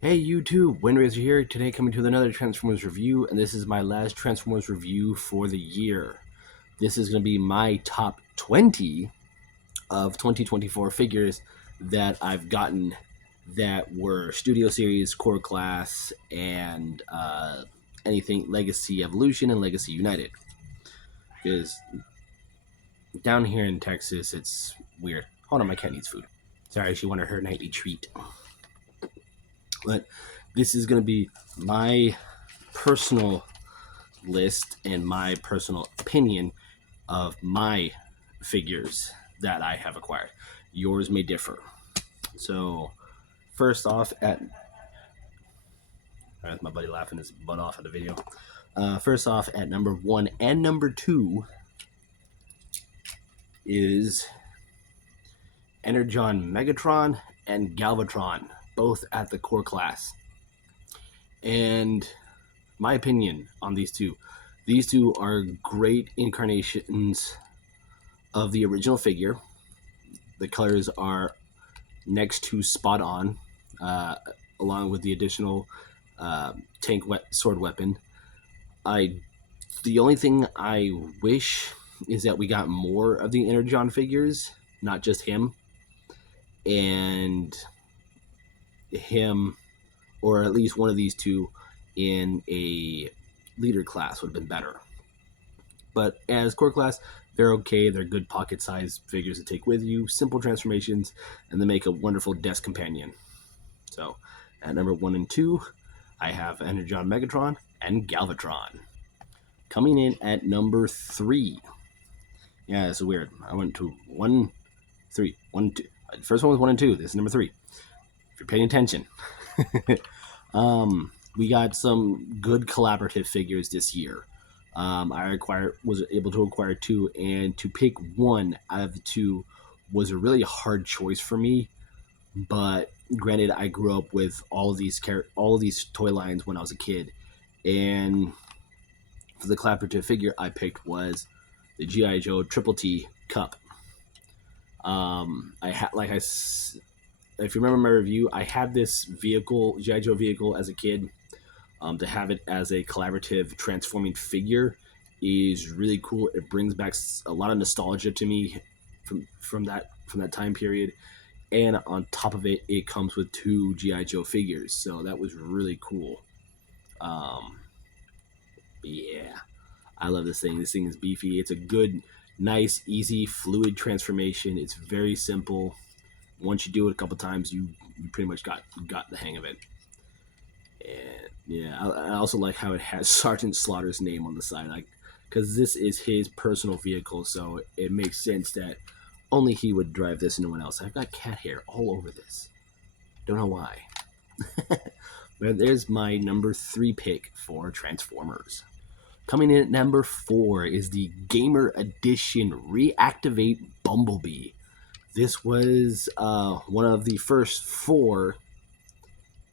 Hey YouTube, Windraiser here. Today coming to another Transformers review, and this is my last Transformers review for the year. This is going to be my top 20 of 2024 figures that I've gotten that were Studio Series, Core Class, and anything Legacy Evolution and Legacy United. Because down here in Texas, it's weird. Hold on, my cat needs food. Sorry, she wanted her nightly treat. But this is going to be my personal list and my personal opinion of my figures that I have acquired. Yours may differ. So, first off, that's my buddy laughing his butt off at the video. First off, at number 1 and number 2 is Energon Megatron and Galvatron, both at the core class. And my opinion on these two are great incarnations of the original figure. The colors are next to spot on, along with the additional sword weapon. The only thing I wish is that we got more of the Energon figures, not just him, and him, or at least one of these two in a leader class would have been better. But as core class, they're okay. They're good pocket-sized figures to take with you, simple transformations, and they make a wonderful desk companion. So, at number 1 and 2, I have Energon Megatron and Galvatron. Coming in at number 3. Yeah, it's weird. I went to 1, 3, 1, 2. The first one was 1 and 2. This is number 3. If you're paying attention. We got some good collaborative figures this year. I was able to acquire 2, and to pick one out of the 2 was a really hard choice for me. But granted, I grew up with all of these toy lines when I was a kid, and for the collaborative figure I picked was the G.I. Joe Triple T Cup. If you remember my review, I had this vehicle, G.I. Joe vehicle, as a kid. To have it as a collaborative transforming figure is really cool. It brings back a lot of nostalgia to me from that time period. And on top of it, it comes with 2 G.I. Joe figures, so that was really cool. Yeah, I love this thing. This thing is beefy. It's a good, nice, easy, fluid transformation. It's very simple. Once you do it a couple times, you pretty much got the hang of it. And yeah, I also like how it has Sergeant Slaughter's name on the side, because this is his personal vehicle, so it makes sense that only he would drive this and no one else. I've got cat hair all over this. Don't know why. But there's my number 3 pick for Transformers. Coming in at number 4 is the Gamer Edition Reactivate Bumblebee. This was one of the first 4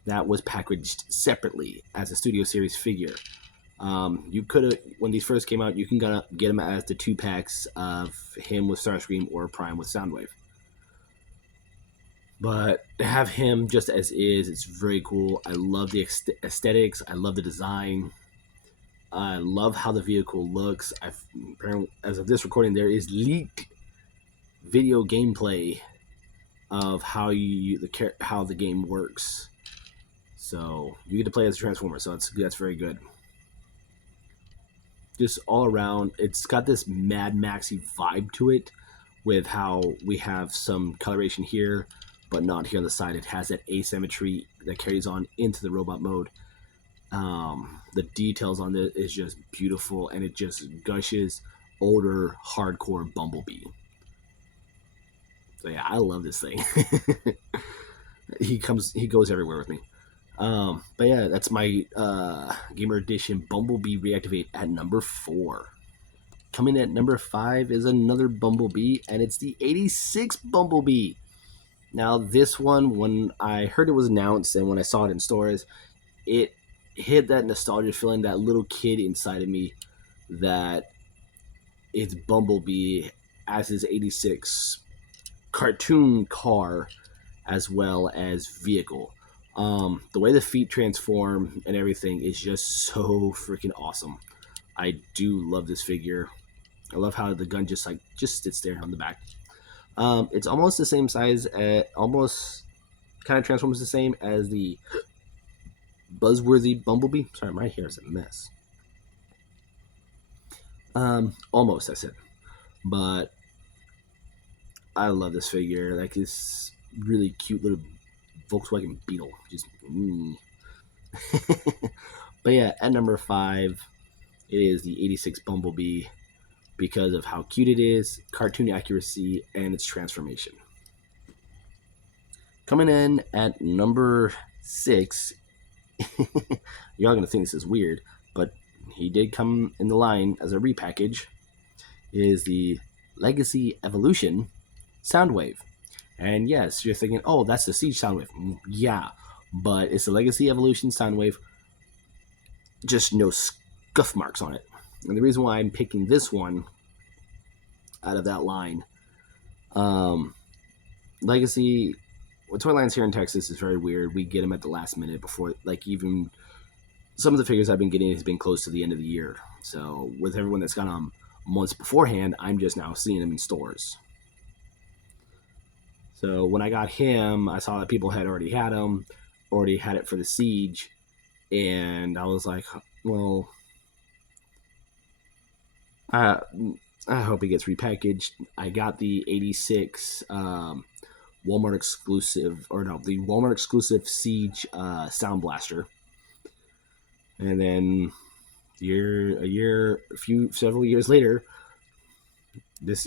that was packaged separately as a Studio Series figure. You could have, when these first came out, you can get them as the 2 packs of him with Starscream or Prime with Soundwave. But to have him just as is, it's very cool. I love the aesthetics. I love the design. I love how the vehicle looks. As of this recording, there is leaked video gameplay of how the game works. So you get to play as a Transformer, so that's very good. Just all around, it's got this Mad Maxy vibe to it, with how we have some coloration here, but not here on the side. It has that asymmetry that carries on into the robot mode. The details on this is just beautiful, and it just gushes older hardcore Bumblebee. So yeah, I love this thing. He goes everywhere with me. But yeah, that's my Gamer Edition Bumblebee Reactivate at number 4. Coming at number 5 is another Bumblebee, and it's the 86 Bumblebee. Now, this one, when I heard it was announced and when I saw it in stores, it hit that nostalgia feeling, that little kid inside of me, that it's Bumblebee as his 86 cartoon car as well as vehicle. The way the feet transform and everything is just so freaking awesome. I do love this figure. I love how the gun just sits there on the back. It's almost the same size, almost kind of transforms the same as the Buzzworthy Bumblebee. Sorry, my hair is a mess. Almost, I said. But I love this figure. Like this really cute little Volkswagen Beetle. Just But yeah, at number 5 is the 86 Bumblebee because of how cute it is, cartoon accuracy, and its transformation. Coming in at number 6, you're all gonna think this is weird, but he did come in the line as a repackage, is the Legacy Evolution Soundwave. And yes, you're thinking, oh, that's the Siege Soundwave. Yeah, but it's the Legacy Evolution Soundwave, just no scuff marks on it. And the reason why I'm picking this one out of that line, Legacy, well, toy lines here in Texas is very weird. We get them at the last minute before, like, even some of the figures I've been getting has been close to the end of the year. So with everyone that's got them months beforehand, I'm just now seeing them in stores. So when I got him, I saw that people had already had him, already had it for the Siege, and I was like, well, I hope it gets repackaged. I got the 86 Walmart exclusive, or no, the Walmart exclusive Siege Sound Blaster, and then several years later,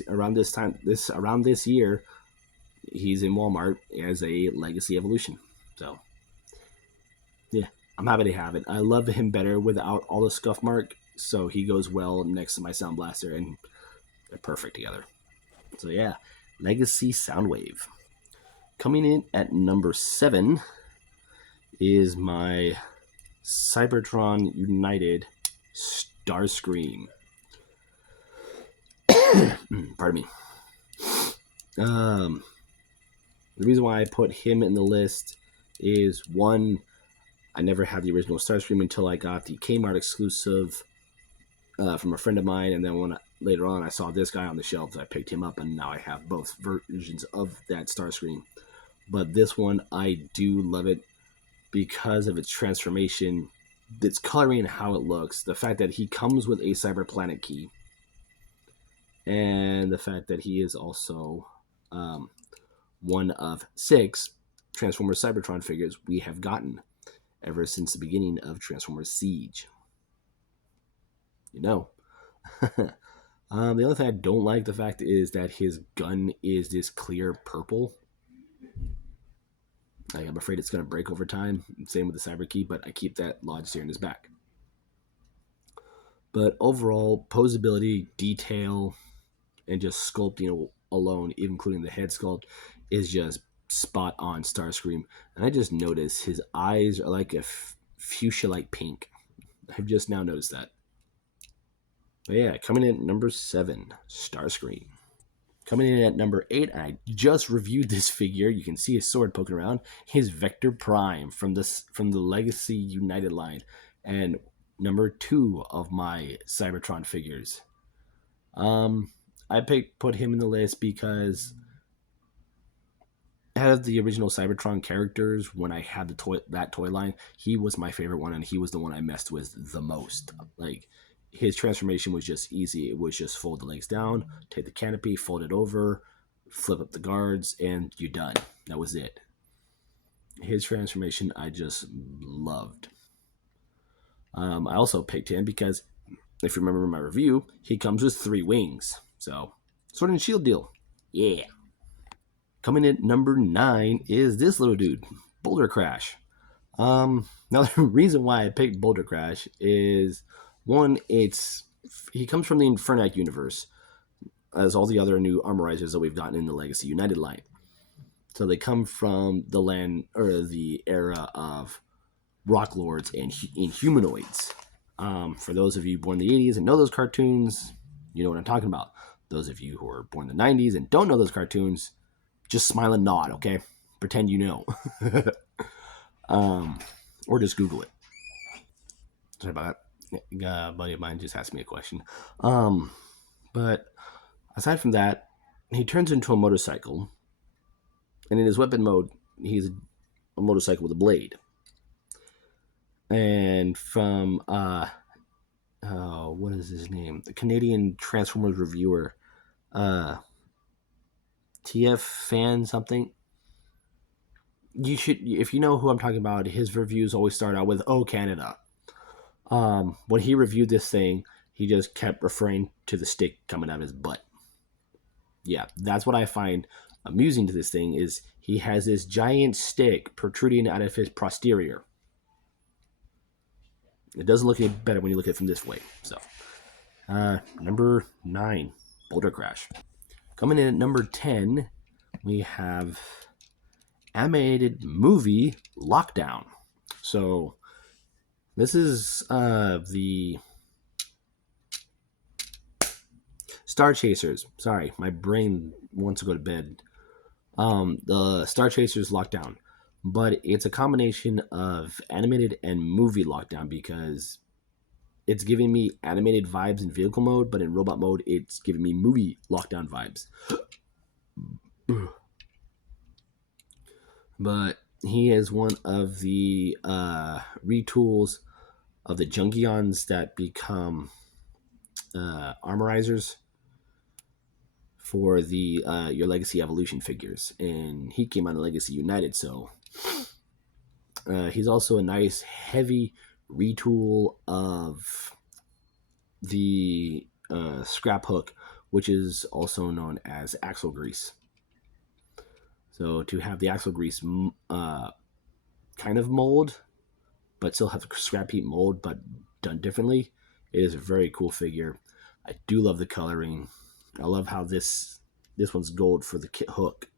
around this year, he's in Walmart as a Legacy Evolution. So yeah, I'm happy to have it. I love him better without all the scuff mark, so he goes well next to my Sound Blaster, and they're perfect together. So yeah, Legacy Soundwave. Coming in at number 7 is my Cybertron United Starscream. Pardon me. The reason why I put him in the list is, one, I never had the original Starscream until I got the Kmart exclusive from a friend of mine, and then later on I saw this guy on the shelves, I picked him up, and now I have both versions of that Starscream. But this one, I do love it because of its transformation, its coloring, and how it looks. The fact that he comes with a Cyber Planet key, and the fact that he is also one of 6 Transformers Cybertron figures we have gotten ever since the beginning of Transformers Siege. You know. The only thing I don't like the fact is that his gun is this clear purple. I'm afraid it's going to break over time. Same with the Cyber Key, but I keep that lodged here in his back. But overall, posability, detail, and just sculpting alone, including the head sculpt, is just spot on Starscream. And I just noticed his eyes are like a fuchsia-like pink. I've just now noticed that. But yeah, coming in at number 7, Starscream. Coming in at number 8, I just reviewed this figure. You can see his sword poking around. His Vector Prime from the Legacy United line, and number 2 of my Cybertron figures. I put him in the list because out of the original Cybertron characters, when I had that toy line, he was my favorite one, and he was the one I messed with the most. Like, his transformation was just easy. It was just fold the legs down, take the canopy, fold it over, flip up the guards, and you're done. That was it. His transformation I just loved. I also picked him because, if you remember my review, he comes with 3 wings. So, Sword and Shield deal. Yeah. Coming in at number 9 is this little dude, Boulder Crash. Now, the reason why I picked Boulder Crash is, one, he comes from the Infernac universe, as all the other new armorizers that we've gotten in the Legacy United line. So they come from the land, or the era of Rock Lords and Inhumanoids. For those of you born in the 80s and know those cartoons, you know what I'm talking about. Those of you who are born in the 90s and don't know those cartoons, just smile and nod, okay? Pretend you know. or just Google it. Sorry about that. A buddy of mine just asked me a question. But aside from that, he turns into a motorcycle, and in his weapon mode, he's a motorcycle with a blade. And from what is his name? The Canadian Transformers reviewer, TF fan something. You should, if you know who I'm talking about, his reviews always start out with "Oh Canada." When he reviewed this thing, he just kept referring to the stick coming out of his butt. Yeah, that's what I find amusing to this thing is he has this giant stick protruding out of his posterior. It doesn't look any better when you look at it from this way. So, number 9, Boulder Crash. Coming in at number 10, we have animated movie Lockdown. So, this is the Star Chasers. Sorry, my brain wants to go to bed. The Star Chasers Lockdown. But it's a combination of animated and movie Lockdown because it's giving me animated vibes in vehicle mode, but in robot mode, it's giving me movie Lockdown vibes. But he is one of the retools of the Junkions that become armorizers for the your Legacy Evolution figures, and he came out of Legacy United, so he's also a nice heavy retool of the scrap hook, which is also known as axle grease. So to have the axle grease kind of mold, but still have the scrap heat mold, but done differently, it is a very cool figure. I do love the coloring. I love how this one's gold for the kit hook,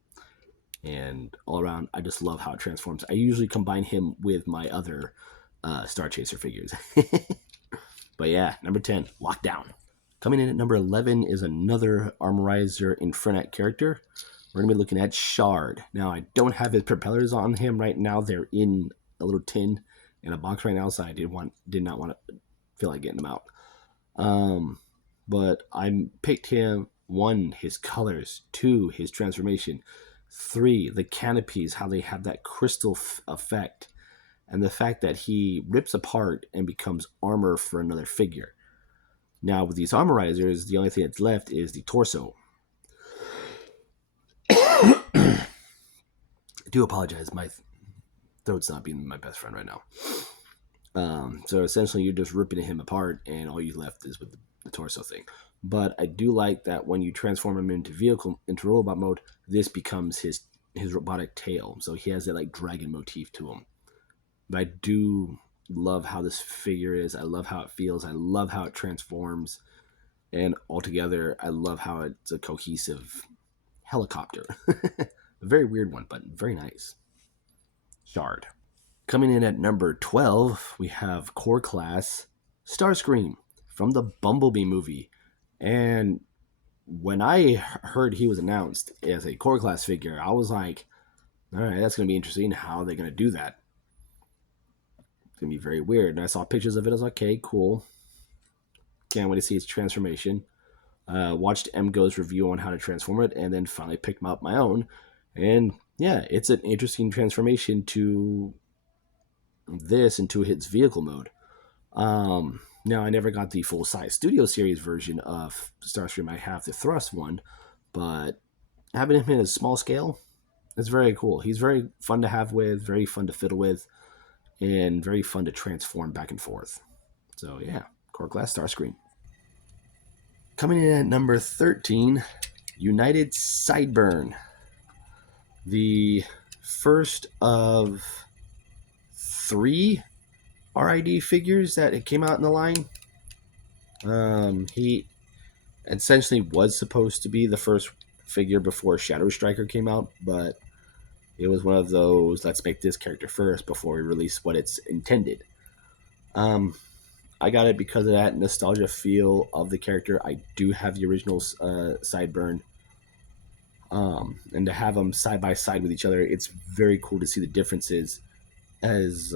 and all around, I just love how it transforms. I usually combine him with my other Star Chaser figures. But yeah, number 10, Lockdown. Coming in at number 11 is another Armorizer Infernape character. We're going to be looking at Shard. Now, I don't have his propellers on him right now. They're in a little tin in a box right now, so I did not want to feel like getting them out. But I picked him, 1, his colors, 2, his transformation, 3, the canopies, how they have that crystal effect, and the fact that he rips apart and becomes armor for another figure. Now, with these armorizers, the only thing that's left is the torso. I do apologize. My throat's not being my best friend right now. So essentially, you're just ripping him apart, and all you left is with the torso thing. But I do like that when you transform him into robot mode, this becomes his robotic tail. So he has that like dragon motif to him. But I do love how this figure is. I love how it feels. I love how it transforms. And altogether, I love how it's a cohesive helicopter. A very weird one, but very nice. Shard. Coming in at number 12, we have Core Class Starscream from the Bumblebee movie. And when I heard he was announced as a Core Class figure, I was like, all right, that's going to be interesting. How are they going to do that? It's going to be very weird. And I saw pictures of it. I was like, okay, cool. Can't wait to see its transformation. Watched MGo's review on how to transform it, and then finally picked up my own. And yeah, it's an interesting transformation to this into its vehicle mode. Now, I never got the full-size Studio Series version of Starscream. I have the Thrust one, but having him in a small scale, it's very cool. He's very fun to have with, very fun to fiddle with, and very fun to transform back and forth. So yeah, Core Class Starscream. Coming in at number 13, United Sideburn. The first of 3 RID figures that came out in the line. He essentially was supposed to be the first figure before Shadow Striker came out, but it was one of those, let's make this character first before we release what it's intended. I got it because of that nostalgia feel of the character. I do have the original Sideburn. And to have them side by side with each other, it's very cool to see the differences as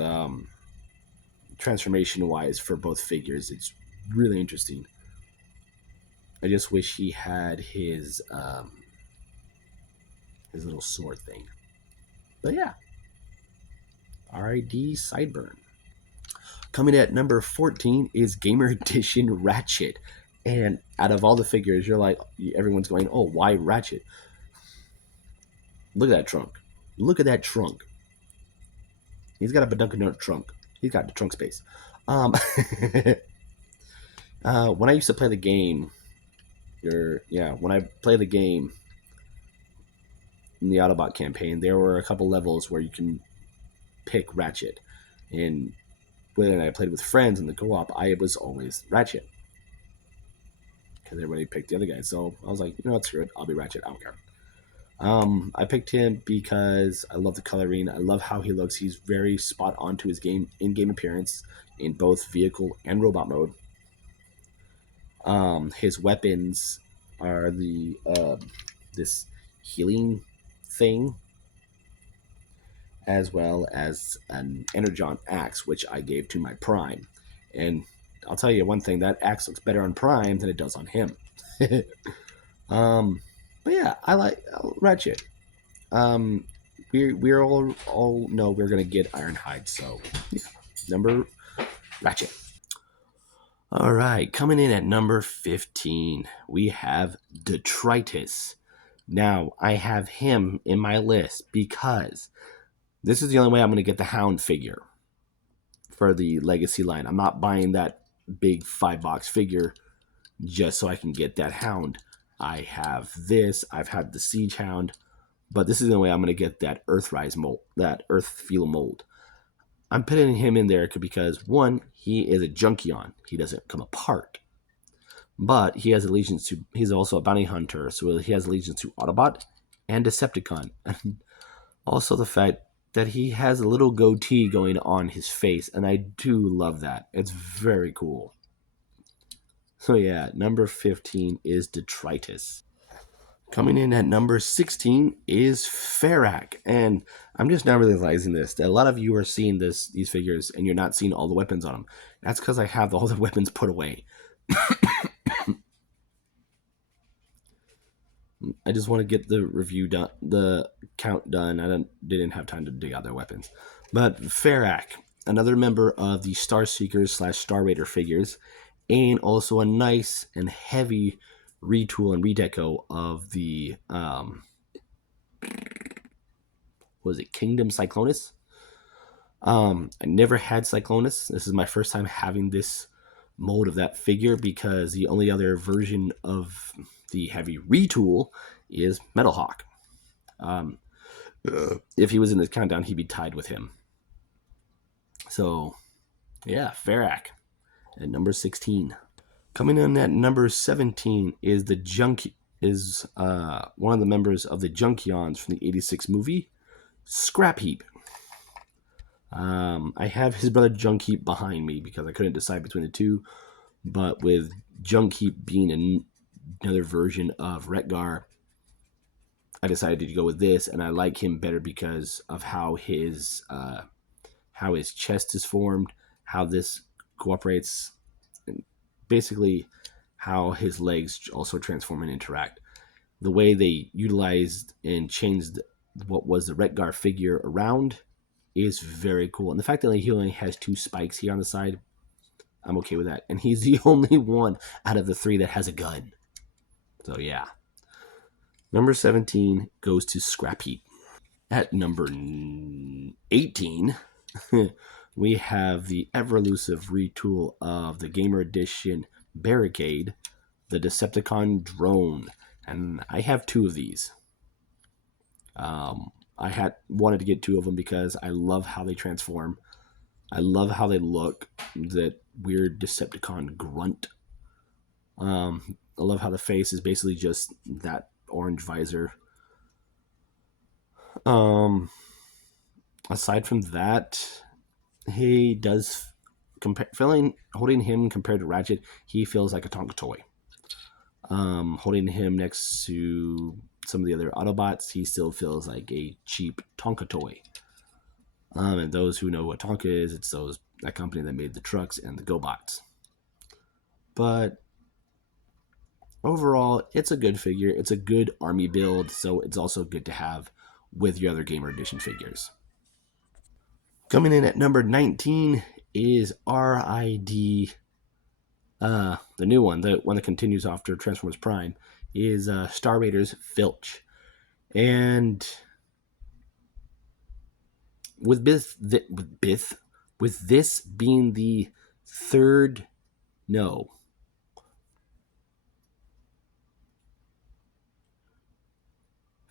transformation wise for both figures. It's really interesting. I just wish he had his little sword thing. But yeah, R.I.D. Sideburn. Coming at number 14 is Gamer Edition Ratchet. And out of all the figures, you're like, everyone's going, oh, why Ratchet? Look at that trunk. Look at that trunk. He's got a Badunkin' trunk. He's got the trunk space. When I used to play the game, when I play the game in the Autobot campaign, there were a couple levels where you can pick Ratchet. And when I played with friends in the co-op, I was always Ratchet. Because everybody picked the other guy. So I was like, you know what, screw it. I'll be Ratchet. I don't care. I picked him because I love the coloring. I love how he looks. He's very spot on to his in-game appearance in both vehicle and robot mode. His weapons are this healing thing, as well as an Energon axe, which I gave to my Prime. And I'll tell you one thing, that axe looks better on Prime than it does on him. But yeah, I like Ratchet. We're all know we're gonna get Ironhide, so yeah. Number Ratchet. All right, coming in at number 15, we have Detritus. Now, I have him in my list because this is the only way I'm going to get the Hound figure for the Legacy line. I'm not buying that big 5-box figure just so I can get that Hound. I have this. I've had the Siege Hound, but this is the only way I'm going to get that Earthrise mold, that Earthfeel mold. I'm putting him in there because, one, he is a Junkion. He doesn't come apart. But he has allegiance to, he's also a bounty hunter, so he has allegiance to Autobot and Decepticon. And also the fact that he has a little goatee going on his face, and I do love that. It's very cool. So yeah, number 15 is Detritus. Coming in at number 16 is Ferak. And I'm just now realizing this, that a lot of you are seeing these figures and you're not seeing all the weapons on them. That's because I have all the weapons put away. I just want to get the review done, the count done. I didn't have time to dig out their weapons. But Ferak, another member of the Star Seekers / Star Raider figures, and also a nice and heavy retool and redeco of the was it Kingdom Cyclonus? I never had Cyclonus. This is my first time having this mold of that figure because the only other version of the heavy retool is Metalhawk. If he was in this countdown, he'd be tied with him. So, yeah, Ferak at number 16. Coming in at number 17 is one of the members of the Junkions from the 86 movie, Scrap Heap. I have his brother Junk Heap behind me because I couldn't decide between the two, but with Junk Heap being another version of Retgar, I decided to go with this, and I like him better because of how his chest is formed, how this cooperates, and basically how his legs also transform and interact. The way they utilized and changed what was the Retgar figure around is very cool. And the fact that he only has 2 spikes here on the side, I'm okay with that. And he's the only one out of the 3 that has a gun. So yeah. Number 17 goes to Scrap Heap. At number 18, we have the ever-elusive retool of the Gamer Edition Barricade, the Decepticon Drone. And I have 2 of these. I wanted to get 2 of them because I love how they transform. I love how they look, that weird Decepticon grunt. I love how the face is basically just that orange visor. Aside from that, he does holding him compared to Ratchet, he feels like a Tonka toy. Holding him next to some of the other Autobots, he still feels like a cheap Tonka toy. And those who know what Tonka is, it's that company that made the trucks and the GoBots. But overall, it's a good figure. It's a good army build, so it's also good to have with your other Gamer Edition figures. Coming in at number 19 is RID. The new one, the one that continues after Transformers Prime, is Star Raiders Filch. And with this being the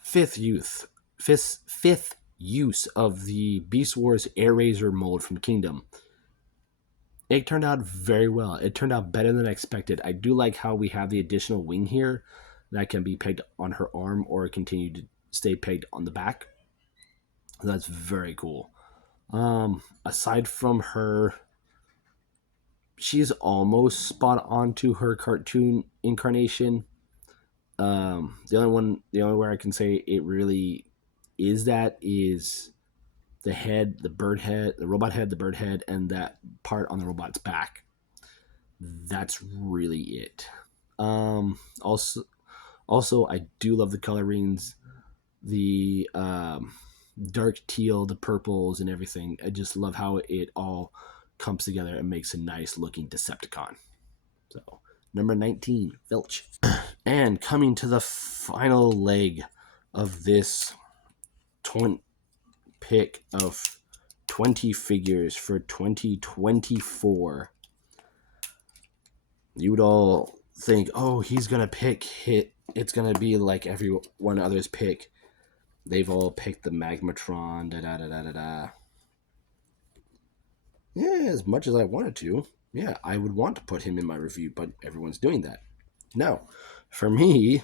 fifth use of the Beast Wars Air Razor mold from Kingdom, it turned out very well. It turned out better than I expected. I do like how we have the additional wing here that can be pegged on her arm or continue to stay pegged on the back. That's very cool. Aside from her, she's almost spot on to her cartoon incarnation. The only way I can say it really is the head, the bird head, the robot head, the bird head, and that part on the robot's back. That's really it. Also, I do love the colorings, the dark teal, the purples, and everything. I just love how it all comes together and makes a nice looking Decepticon. So, number 19, Filch. And coming to the final leg of this pick of 20 figures for 2024. You would all think, oh, he's going to pick it's going to be like everyone others pick. They've all picked the Magmatron, da-da-da-da-da-da. Yeah, as much as I wanted to, yeah, I would want to put him in my review, but everyone's doing that. Now, for me,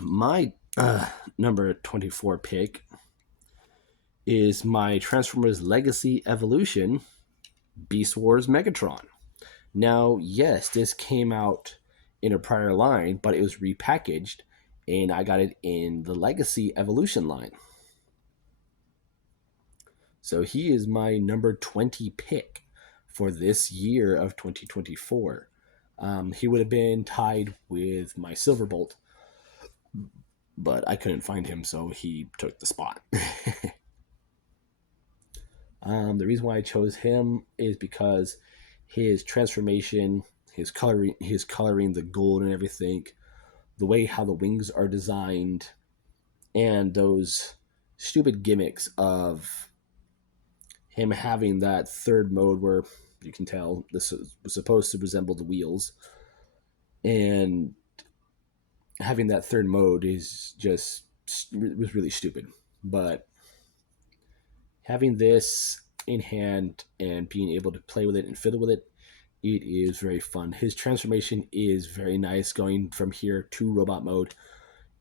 my number 24 pick is my Transformers Legacy Evolution Beast Wars Megatron. Now, yes, this came out in a prior line, but it was repackaged, and I got it in the Legacy Evolution line. So he is my number 20 pick for this year of 2024. He would have been tied with my Silverbolt, but I couldn't find him, so he took the spot. The reason why I chose him is because his transformation, his coloring, the gold and everything, the way how the wings are designed, and those stupid gimmicks of him having that third mode where you can tell this was supposed to resemble the wheels, and having that third mode was really stupid. But having this in hand and being able to play with it and fiddle with it, it is very fun. His transformation is very nice. Going from here to robot mode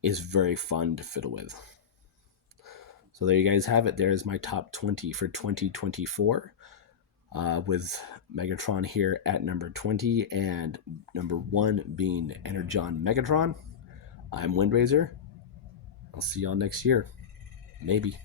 is very fun to fiddle with. So there you guys have it. There's my top 20 for 2024, with Megatron here at number 20 and number 1 being Energon Megatron. I'm Windrazer. I'll see y'all next year. Maybe.